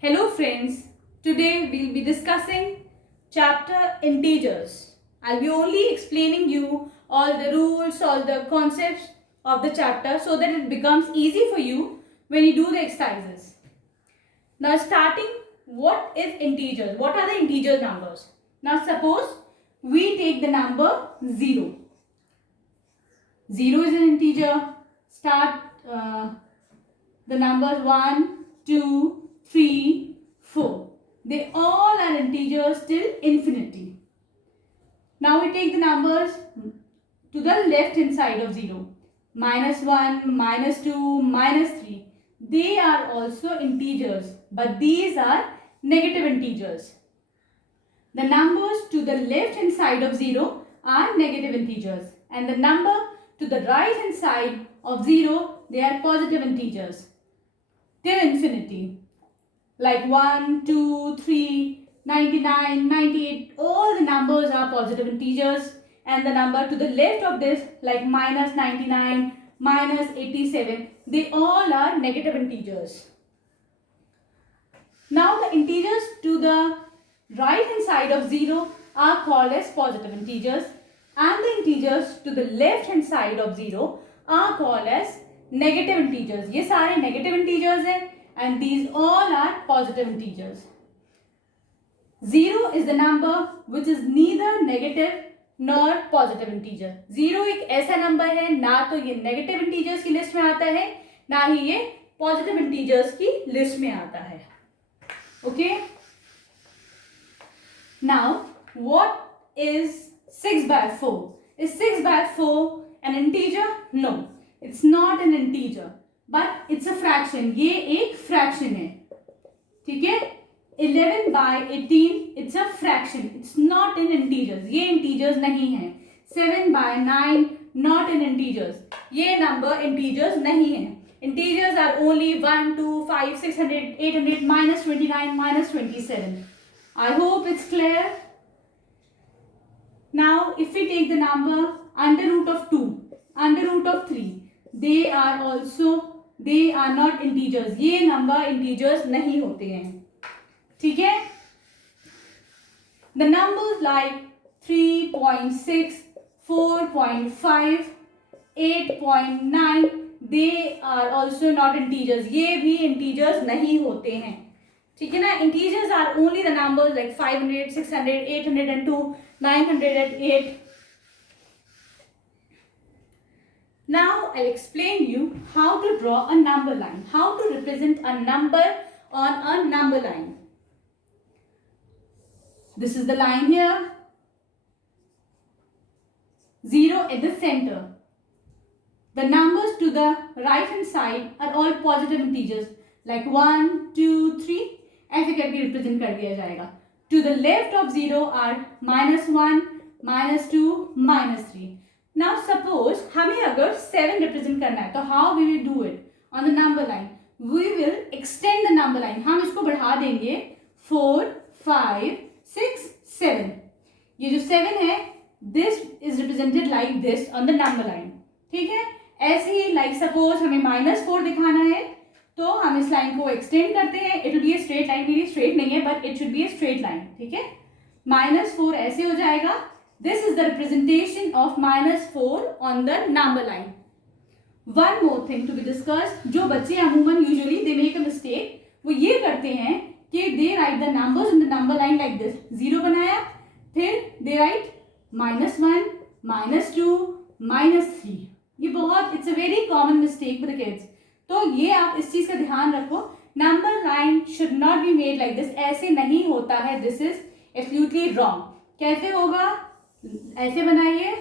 Hello friends, today we'll be discussing chapter integers. I'll be only explaining you all the rules, all the concepts of the chapter so that it becomes easy for you when you do the exercises. Now starting, what is integers? What are the integer numbers? Now suppose we take the number 0. 0 is an integer. Start the numbers 1, 2, 3, 4. They all are integers till infinity. Now we take the numbers to the left hand side of 0. -1, -2, -3. They are also integers, but these are negative integers. The numbers to the left hand side of 0 are negative integers, and the number to the right hand side of 0, they are positive integers till infinity. Like 1, 2, 3, 99, 98, all the numbers are positive integers, and the number to the left of this, like -99, -87, they all are negative integers. Now the integers to the right hand side of 0 are called as positive integers, and the integers to the left hand side of 0 are called as negative integers. ये सारे negative integers हैं, and these all are positive integers. 0 is the number which is neither negative nor positive integer. 0 एक ऐसा number है, ना तो ये negative integers की लिस्ट में आता है, ना ही ये positive integers की लिस्ट में आता है. Okay? Now, what is 6/4? Is 6/4 an integer? No, it's not an integer, but it's a fraction. ये एक fraction है, ठीक है? 11/18, it's a fraction. It's not in integers. ये integers नहीं है. 7/9, not in integers. ये number integers नहीं है. Integers are only 1, 2, 5, 600, 800, -29, -27. I hope it's clear. Now, if we take the number under root of 2, under root of 3, they are not integers. ये number integers नहीं होते हैं. ठीक है? The numbers like 3.6, 4.5, 8.9, they are also not integers. ये भी integers नहीं होते हैं. ठीक है ना? Integers are only the numbers like 500, 600, 802, 908. Now I'll explain you how to draw a number line, how to represent a number on a number line. This is the line here. 0 at the center. The numbers to the right hand side are all positive integers like 1, 2, 3. ऐसे करके represent कर दिया जाएगा. To the left of 0 are -1, -2, -3. Now suppose हमें अगर 7 represent करना है, तो how we will do it on the number line? We will extend the number line. हम इसको बढ़ा देंगे 4, 5, 6, 7. ये जो 7 है, this is represented like this on the number line. ठीक है? ऐसे ही like suppose हमें -4 दिखाना है, तो हम इस लाइन को एक्सटेंड करते हैं. It will be a straight line. मेरी स्ट्रेट नहीं है, but it should be a straight line. ठीक है? -4 ऐसे हो जाएगा. This is the representation of -4 on the number line. One more thing to be discussed. जो बच्चे अमूमन usually they make a mistake, वो ये करते हैं कि they write the numbers in the number line like this. 0 बनाया, फिर दे राइट -1, -2, -3. ये बहुत it's a very common mistake with the kids. तो ये आप इस चीज का ध्यान रखो. Number line should not be made like this. ऐसे नहीं होता है. This is absolutely wrong. कैसे होगा? ऐसे बनाइए.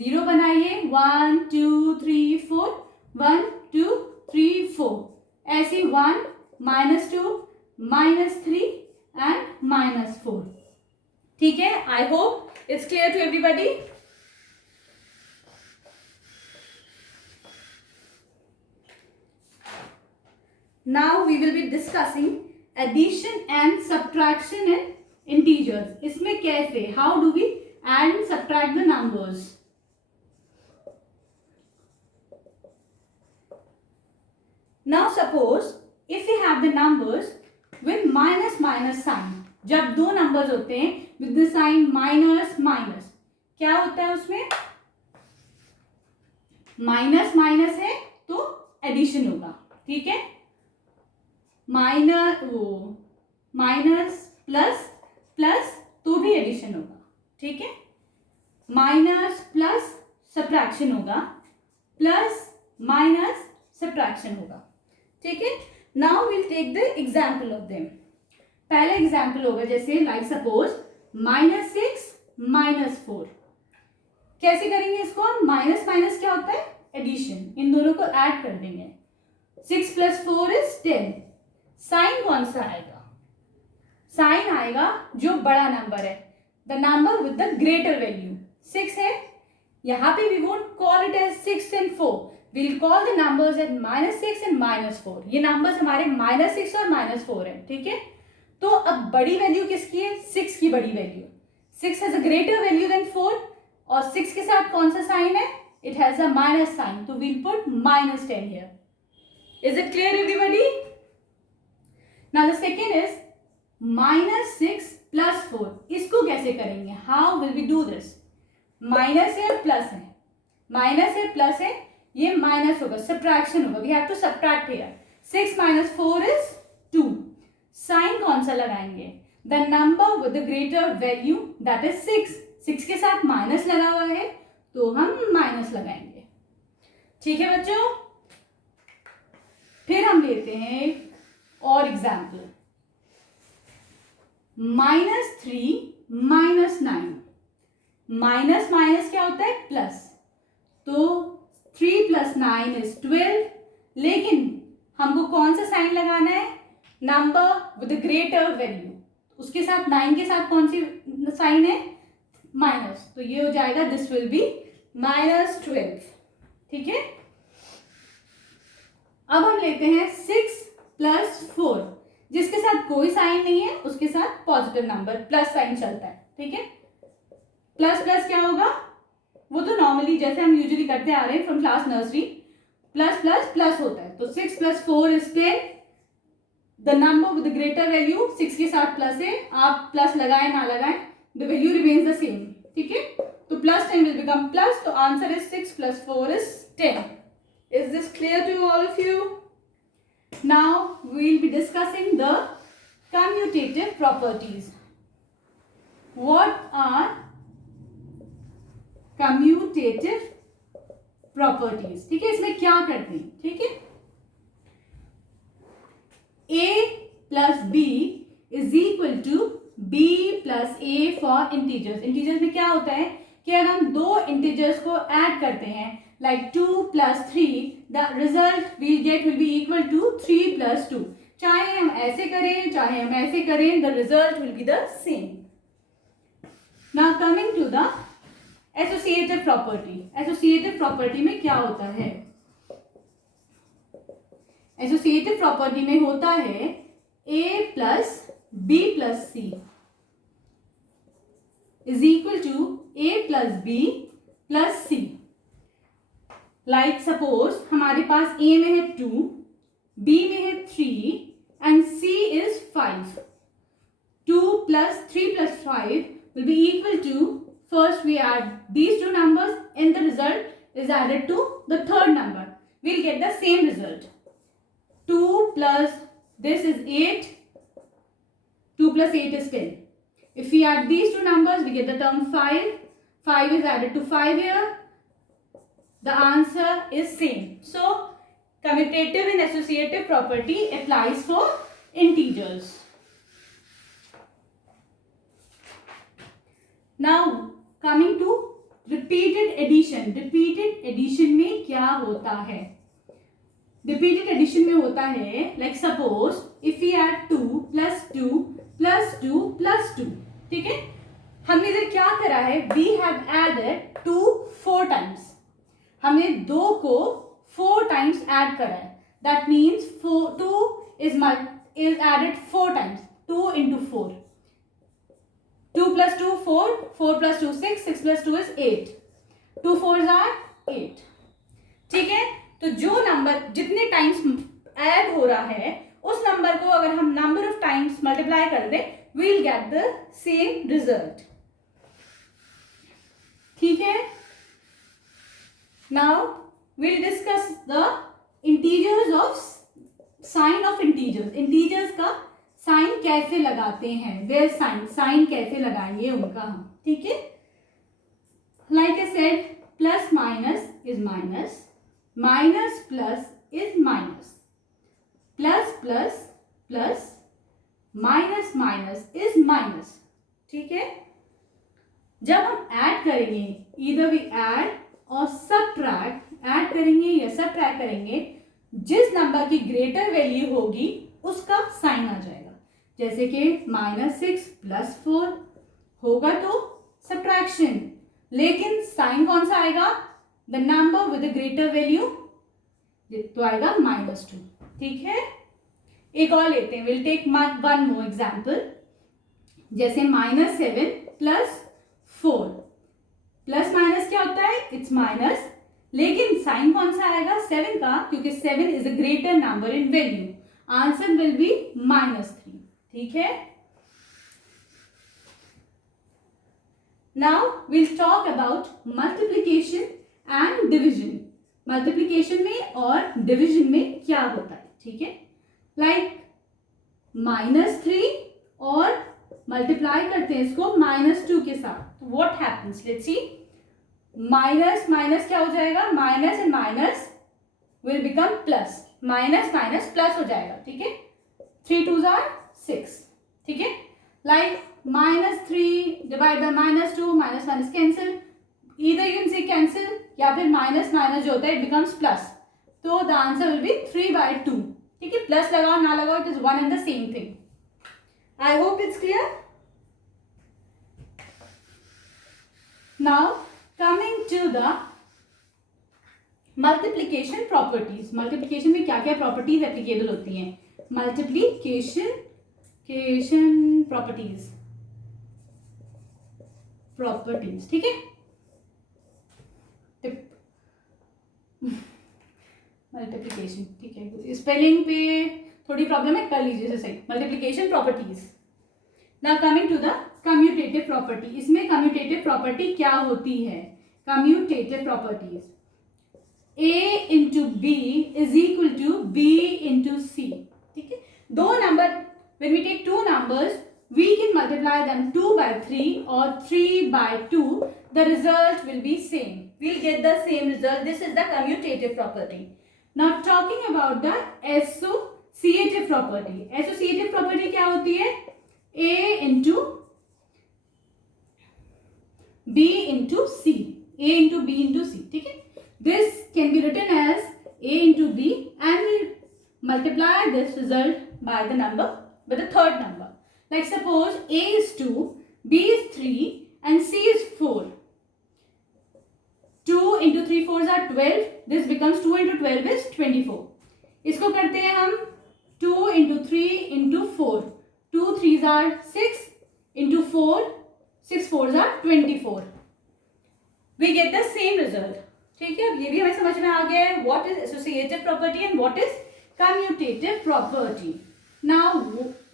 0 बनाइए. 1, 2, 3, 4. 1, 2, 3, 4. ऐसे 1, -2, -3 एंड -4. ठीक है? I hope it's clear to everybody. Now we will be discussing addition and subtraction in integers. इसमें कैसे? How do we add and subtract the numbers? Now suppose if we have the numbers with minus minus sign. जब दो numbers होते हैं with the sign minus minus, क्या होता है उसमें, माइनस माइनस है तो एडिशन होगा, ठीक है। माइनस प्लस प्लस तो भी एडिशन होगा, ठीक है। माइनस प्लस सब्ट्रैक्शन होगा, प्लस माइनस सब्ट्रैक्शन होगा, ठीक है। Now will take the example of them. पहला एग्जाम्पल होगा जैसे लाइक सपोज -6 -4। कैसे करेंगे इसको हम, माइनस माइनस क्या होता है, एडिशन, इन दोनों को ऐड कर देंगे। 6 + 4 = 10। साइन कौन सा आएगा, साइन आएगा जो बड़ा नंबर है, the number with the greater value. 6 है, यहाँ पे we won't call it as 6 and 4, we'll call the numbers at -6 and -4। ये नंबर्स हमारे -6 और -4 है, ठीक है। तो अब बड़ी वैल्यू किसकी है, 6 की बड़ी value. 6 has a greater value than 4 और 6 के साथ कौन सा साइन है, it has a minus sign, तो we'll put -10 here। Is it clear everybody? Now the second is -6 + 4। इसको कैसे करेंगे, how will we do this? Minus है प्लस है, माइनस है प्लस है, ये माइनस होगा, सब्ट्रैक्शन होगा, we have to subtract here. 6 - 4 = 2। Sign कौन सा लगाएंगे, the number with the greater value that is 6। 6 के साथ माइनस लगा हुआ है तो हम माइनस लगाएंगे, ठीक है बच्चों। फिर हम लेते हैं और एग्जाम्पल, -3 - 9। माइनस माइनस क्या होता है, प्लस, तो 3 + 9 = 12। लेकिन हमको कौन सा साइन लगाना है, नंबर विद ग्रेटर वैल्यू, उसके साथ 9 के साथ कौन सी साइन है, माइनस, तो ये हो जाएगा दिस विल बी -12, ठीक है। अब हम लेते हैं 6 + 4, जिसके साथ कोई साइन नहीं है उसके साथ पॉजिटिव नंबर प्लस साइन चलता है, ठीक है। प्लस प्लस क्या होगा, वो तो नॉर्मली जैसे हम यूजुअली करते आ रहे हैं from class nursery, plus plus plus होता है। तो 6 + 4 = 10। The number with the greater value, 6 के साथ प्लस है, आप प्लस लगाएं ना लगाएं the value remains the same, ठीक है। तो +10 विल बिकम प्लस, तो answer is 6 + 4 = 10। Is this clear to all of you? Now we will be discussing the commutative properties. What are commutative properties, ठीक है। इसमें क्या करते हैं, ठीक है। a + b = b + a for integers. Integers में क्या होता है कि अगर हम दो इंटीजर्स को ऐड करते हैं like 2 + 3, the result we'll get will be equal to 3 + 2। चाहे हम ऐसे करें चाहे हम ऐसे करें, the result will be the same. Now coming to the associative property. Associative property में क्या होता है, एसोसिएटिव प्रॉपर्टी में होता है a + b + c = a + b + c। Like suppose हमारे पास a में है 2, b में है 3 and c is 5। 2 + 3 + 5 will be equal to, first we add these two numbers and the result is added to the third number, we'll get the same result। 2 plus this is 8, 2 + 8 is 10। if we add these two numbers we get the term 5, 5 is added to 5 here, the answer is same। so commutative and associative property applies for integers। now coming to repeated addition। repeated addition में क्या होता है, repeated addition में होता है like suppose if we add 2 + 2 + 2 + 2, ठीक है। हमने इधर क्या करा है, we have added 2 4 times। हमने 2 को 4 times ऐड करा है, that means 2 is added 4 times, 2 × 4। 2 + 2 4, 4 + 2 6, 6 + 2 is 8, 2 4s are 8, ठीक है। तो जो नंबर जितने टाइम्स ऐड हो रहा है उस नंबर को अगर हम नंबर ऑफ टाइम्स मल्टीप्लाई कर दे, we'll get the same result. ठीक है. Now we'll discuss the integers of sign of integers. integers का साइन कैसे लगाते हैं, their साइन कैसे लगाएंगे उनका हम. ठीक है. Like I said, plus minus is minus, minus plus is minus, plus plus plus, minus minus is minus. ठीक है. जब हम ऐड करेंगे, either we add और subtract, ऐड करेंगे या subtract करेंगे, जिस नंबर की ग्रेटर वैल्यू होगी उसका साइन आ जाएगा. जैसे कि -6 + 4 होगा तो सब्ट्रैक्शन, लेकिन साइन कौन सा आएगा, the number with the greater value, तो आएगा -2. ठीक है. एक और लेते हैं, will take one more example. जैसे -7 + 4, प्लस माइनस क्या होता है, इट्स माइनस, लेकिन साइन कौन सा आएगा 7 का, क्योंकि 7 is a greater number in value. Answer will be -3. ठीक है. Now will talk about multiplication and division. Multiplication में और डिविजन में क्या होता है. ठीक है. लाइक -3 और मल्टीप्लाई करते हैं इसको -2 के साथ, तो what happens, let's see. Minus minus क्या हो जाएगा, minus and minus will become plus, minus minus plus हो जाएगा. ठीक है. 3 2s are 6. ठीक है. Like -3 divide by -2, minus minus cancel, either you can say cancel, या फिर माइनस माइनस जो होता है इट बिकम्स प्लस, तो द आंसर विल बी 3/2. ठीक है. प्लस लगाओ ना लगाओ, it is one and the same thing. I hope it's clear. Now coming to the multiplication properties. multiplication में क्या क्या properties applicable होती हैं. multiplication properties. ठीक है. multiplication, ठीक है. स्पेलिंग पे थोड़ी प्रॉब्लम है, कर लीजिए सही. multiplication properties. Now coming to the commutative property. इसमें कम्यूटेटिव प्रॉपर्टी क्या होती है, commutative properties, a into B is equal to b into C. ठीक है. दो number, when we take two numbers we can multiply them 2/3 or 3/2, the result will be same, we'll get the same result. This is the commutative property. Now talking about the associative property. associative property क्या होती है, a into b into c, a into b into c. ठीक है. This can be written as a into b and we multiply this result by the number, with the third number. Like suppose a is 2, b is 3 and c is 4. 2 into 3 4s are 12. This becomes 2 into 12 is 24. इसको करते हैं हम 2 into 3 into 4. 2 3s are 6 into 4, 6 4s are 24. We get the same result. ठीक है. अब ये भी हमें समझ में आ गया है what is associative property and what is commutative property. Now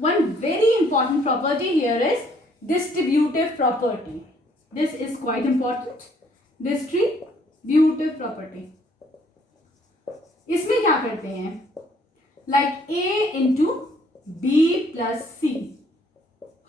one very important property here is distributive property. This is quite important. Distributive property. इसमें क्या करते हैं, like a into b plus c.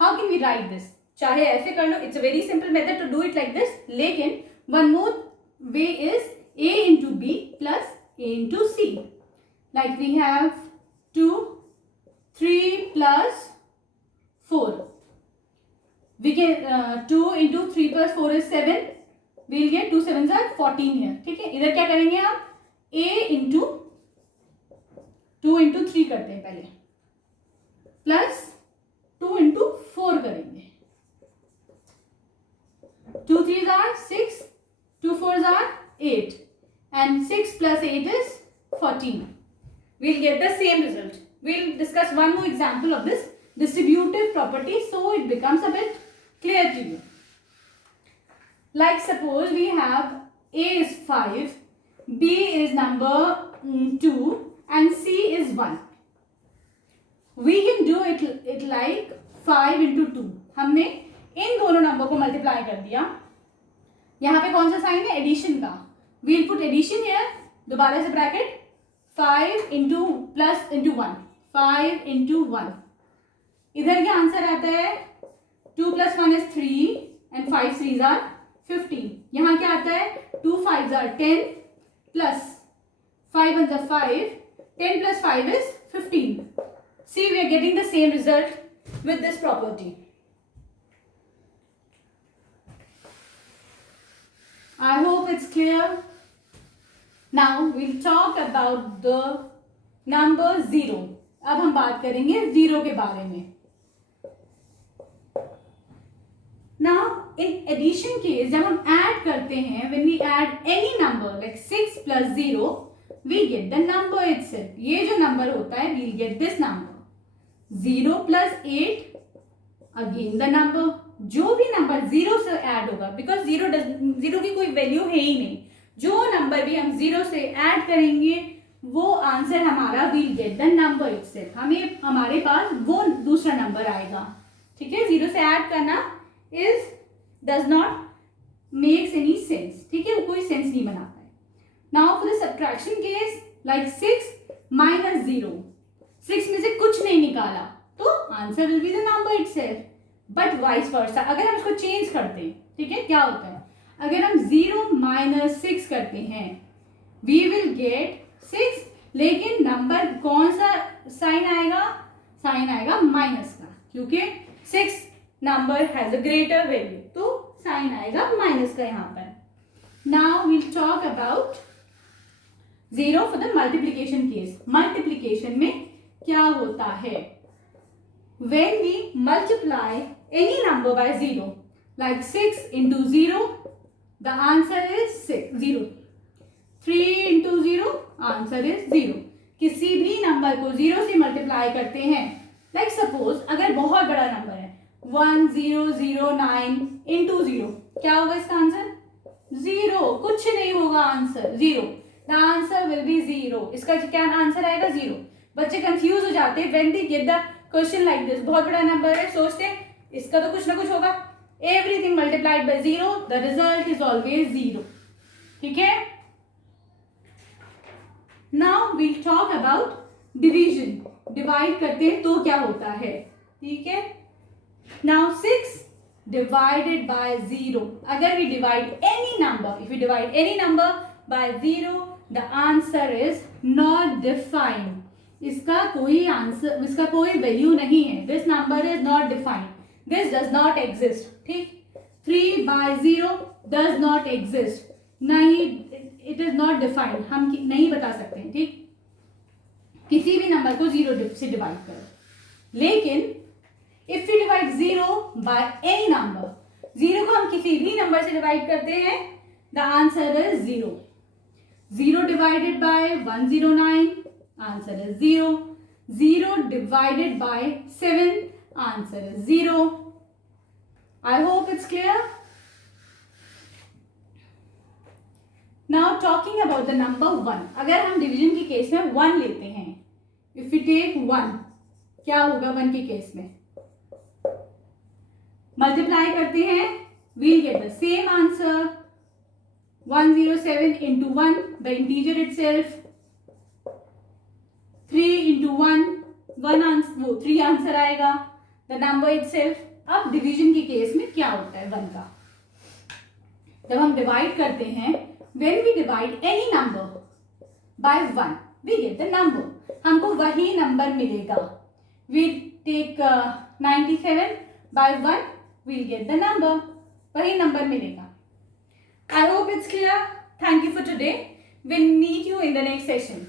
How can we write this? चाहे ऐसे कर लो, it's a very simple method to do it like this, लेकिन one more way is a into b plus a into c. Like we have 2 3 plus 4. We can 2 into 3 plus 4 is 7. We'll get 2 7s are 14 here. ठीक है. इधर क्या करेंगे आप, a into 2 into 3 करते हैं पहले, प्लस 2 into 4 करेंगे. 2 3s are 6, 2 4s are 8, and 6 plus 8 is 14. We'll get the same result. We'll discuss one more example of this distributive property so it becomes a bit clear to you. Like suppose we have a is 5, b is number 2 and c is 1. We can do it like 5 into 2। हमने इन दोनों number को multiply कर दिया। यहाँ पे कौन सा sign है? एडिशन का। वील पुट एडिशन हियर, दोबारा से bracket 5 into plus into 1, 5 into 1। इधर क्या आंसर आता है? 2 + 1 is 3 and 5 3s are 15। यहाँ क्या आता है? 2 5s are 10 plus 5 1s are 5, 10 plus 5 is 15। See, we are getting the same result with this property. I hope it's clear. Now we'll talk about the number 0. अब हम बात करेंगे 0 के बारे में। Now in addition case, जब हम add करते हैं, when we add any number like 6 plus 0, we get the number itself. ये जो नंबर होता है, we'll get this number. 0 plus 8, again the number. जो भी नंबर 0 से ऐड होगा, because 0 की कोई वैल्यू है ही नहीं, जो नंबर भी हम 0 से ऐड करेंगे वो आंसर हमारा we'll get the number itself. हमें हमारे पास वो दूसरा नंबर आएगा। ठीक है, 0 से ऐड करना does not makes any sense। ठीक है, वो कोई सेंस नहीं बनाता है। Now for the subtraction case, like 6 minus 0, 6 में से कुछ नहीं निकाला तो answer will be the number itself, but vice versa। अगर हम इसको चेंज करते हैं, ठीक है, क्या होता है? अगर हम 0 minus 6 करते हैं, we will get 6, लेकिन नंबर कौन सा साइन आएगा? साइन आएगा माइनस का, क्योंकि 6 number has a greater value, तो साइन आएगा माइनस का यहाँ पर। Now we'll talk about 0 for the multiplication case. Multiplication में क्या होता है? When we multiply any number by 0, like 6 into 0, the answer is 0। 3 into 0, answer is 0। किसी भी नंबर को 0 से मल्टीप्लाई करते हैं, लाइक सपोज अगर बहुत बड़ा नंबर है 1009 इंटू 0, क्या होगा इसका आंसर? 0। कुछ नहीं होगा answer, 0। The answer will be 0। इसका क्या आंसर आएगा? 0। बच्चे कंफ्यूज हो जाते हैं when they get the question like this. बहुत बड़ा नंबर है, सोचते हैं इसका तो कुछ ना कुछ होगा। Everything multiplied by 0, the result is always 0। ठीक है, now we'll talk about division. Divide करते हैं तो क्या होता है? ठीक है, now 6 divided by 0. अगर we divide any number, if we divide any number by 0, the answer is not defined. इसका कोई आंसर, इसका कोई वैल्यू नहीं है। This number is not defined. This does not exist. ठीक, 3 by 0 does not exist. नहीं, it is not defined. हम नहीं बता सकते हैं। ठीक, किसी भी नंबर को 0 से डिवाइड करो, लेकिन if we divide 0 by any number, 0 को हम किसी भी नंबर से डिवाइड करते हैं, the answer is 0। 0 divided by 109, answer is 0। 0 divided by 7, answer is 0। I hope it's clear। Now talking about the number 1, अगर हम डिवीजन के केस में 1 लेते हैं, if we take 1, क्या होगा 1 के केस में? मल्टीप्लाई करते हैं, we'll get the same answer। 107 into 1, the integer itself। 3 into 1, 1 answer, वो 3 आंसर आएगा, the number itself। अब डिवीजन के केस में क्या होता है 1 का? जब हम डिवाइड करते हैं, when we divide any number by 1, we get the number। हमको वही नंबर मिलेगा। we take 97 by 1, we'll get the number। वही नंबर मिलेगा। I hope it's clear। Thank you for today। We'll meet you in the next session।